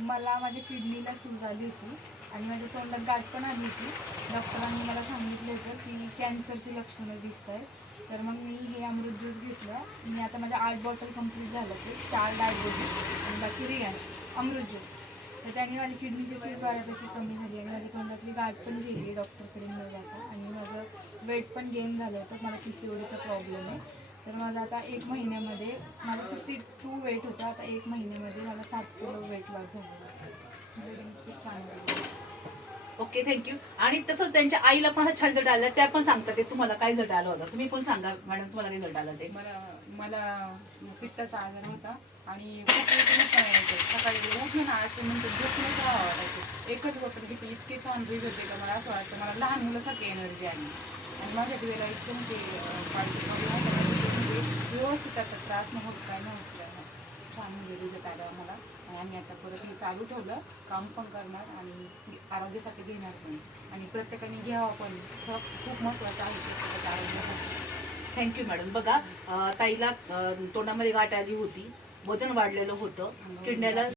मला माझ्या किडनीला सूज आली होती आणि माझ्या तोंडात गाठ पण आली होती. डॉक्टरांनी मला सांगितलं होतं की कॅन्सरची लक्षणं दिसत आहेत. तर मग मी हे अमृत ज्यूस घेतलं. मी आता माझ्या 8 बॉटल कंप्लीट झालं, ते 4 डायबोजिन आणि बाकी रियान अमृत ज्यूस. तर त्याने माझी किडनीची सूज बऱ्यापैकी कमी झाली आणि माझ्या तोंडातली गाठ पण गेली डॉक्टरकडे न जाता. आणि माझं वेट पण गेन झालं होतं. मला PCODचा प्रॉब्लेम आहे. तर माझं आता 1 महिन्यामध्ये माझं 62 वेट होतं. आता 1 महिन्यामध्ये मला 7 किलो वेट लॉस झालं. खूप चांगलं. Okay, thank you. आणि तसंच त्यांच्या आईला पण हा छान रिझल्ट आला, त्या पण सांगतात ते तुम्हाला काय रिझल्ट आला होता. तुम्ही पण सांगा मॅडम, तुम्हाला रिझल्ट आला ते. मला पित्ताचा आजार होता आणि खूप उठणं यायचं. सकाळी उठलं ना असं नंतर झोपण्याच राहावं वाटायचं. एकच बॉटल घेतली, इतके छान रिझल्ट येतं. मला असं वाटतं मला लहान मुलासारखी एनर्जी आली. आणि माझ्या वेळेला इतकं म्हणजे व्यवस्थित आता त्रास न होत काय नव्हतं. छान म्हणजे रिझल्ट आला मला. आणि आम्ही आता परत हे चालू ठेवलं, काम पण करणार आणि आरोग्यासाठी घेणार पण. आणि प्रत्येकाने घ्यावं पण, खूप महत्त्वाचं आहे प्रत्येकाच्या आरोग्यासाठी. Thank you madam. बघा, ताईला तोंडामध्ये गाठ आली होती, वजन वाढलेलं होतं, किडनीला